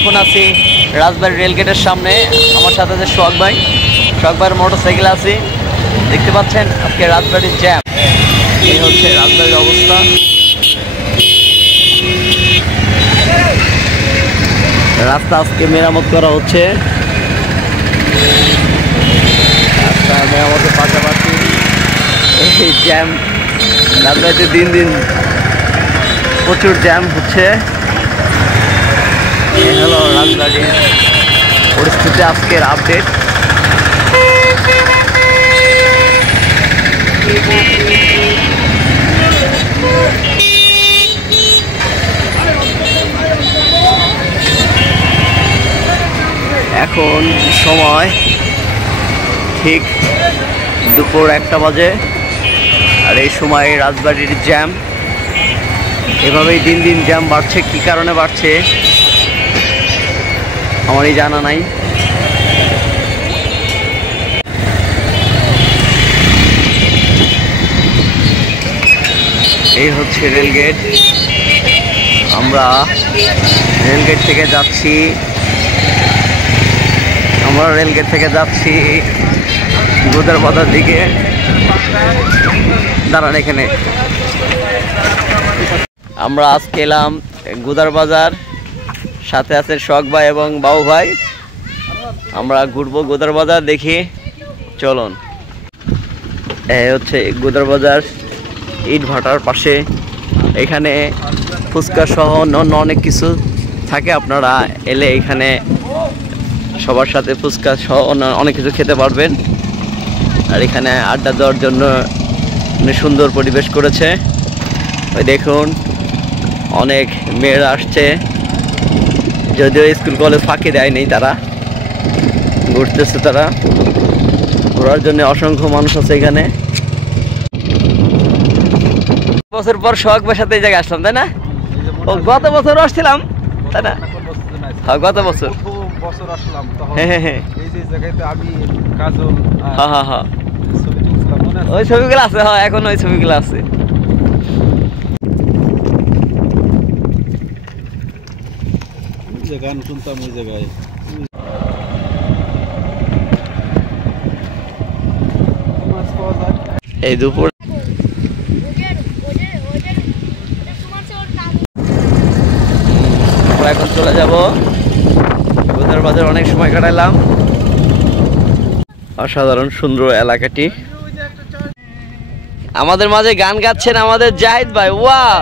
এখন আছি রাজবাড়ী রেলগেটের সামনে। আমার সাথে আছে সোহাগ ভাইয়ের মোটরসাইকেল আছে। দেখতে পাচ্ছেন আজকে রাজবাড়ির জ্যাম। এই হচ্ছে রাজবাড়ির অবস্থা। রাস্তা আজকে মেরামত করা হচ্ছে। রাস্তা মেরামতের পাশাপাশি এই জ্যাম রাজবাড়িতে দিন দিন প্রচুর জ্যাম হচ্ছে। এই হলো রাজবাড়ির পরিস্থিতি, আজকের আপডেট। এখন সময় ঠিক দুপুর 1টা বাজে, আর এই সময় রাজবাড়ির জ্যাম। এভাবেই দিন দিন জ্যাম বাড়ছে। কি কারণে বাড়ছে আমারই জানা নাই। এই হচ্ছে রেলগেট। আমরা রেলগেট থেকে যাচ্ছি গোদার বাজার দিকে। দাঁড়ান এখানে। আমরা আজকে এলাম গোদার বাজার, সাথে আছে শখ ভাই এবং বাবু ভাই। আমরা ঘুরবো গোদার বাজার, দেখি চলুন। এই হচ্ছে গোদার বাজার, ইট ভাটার পাশে। এখানে ফুচকা সহ অন্য অনেক কিছু থাকে। আপনারা এলে এখানে সবার সাথে ফুচকা সহ অনেক কিছু খেতে পারবেন। আর এখানে আড্ডা দেওয়ার জন্য সুন্দর পরিবেশ করেছে। ওই দেখুন অনেক মেয়েরা আসছে, যদিও স্কুল কলেজ ফাঁকি দেয়নি, তারা ঘুরতেছে। তারা ঘোরার জন্য অসংখ্য মানুষ আছে এখানে। বছর পর শখ ভাইয়ের সাথে এই জায়গায় আসলাম, তাই না? ও গত বছর আসছিলাম, তাই না? হ্যাঁ, গত বছর আসলাম। ওই ছবিগুলো আছে। হ্যাঁ, এখন ওই ছবিগুলো আছে। গান শুনতাম ওই জায়গায়। এই দুপুর আমরা এখন চলে যাব গোদার বাজার। অনেক সময় কাটাইলাম। অসাধারণ সুন্দর এলাকাটি। আমাদের মাঝে গান গাচ্ছেন আমাদের জাহিদ ভাই। ওয়াও।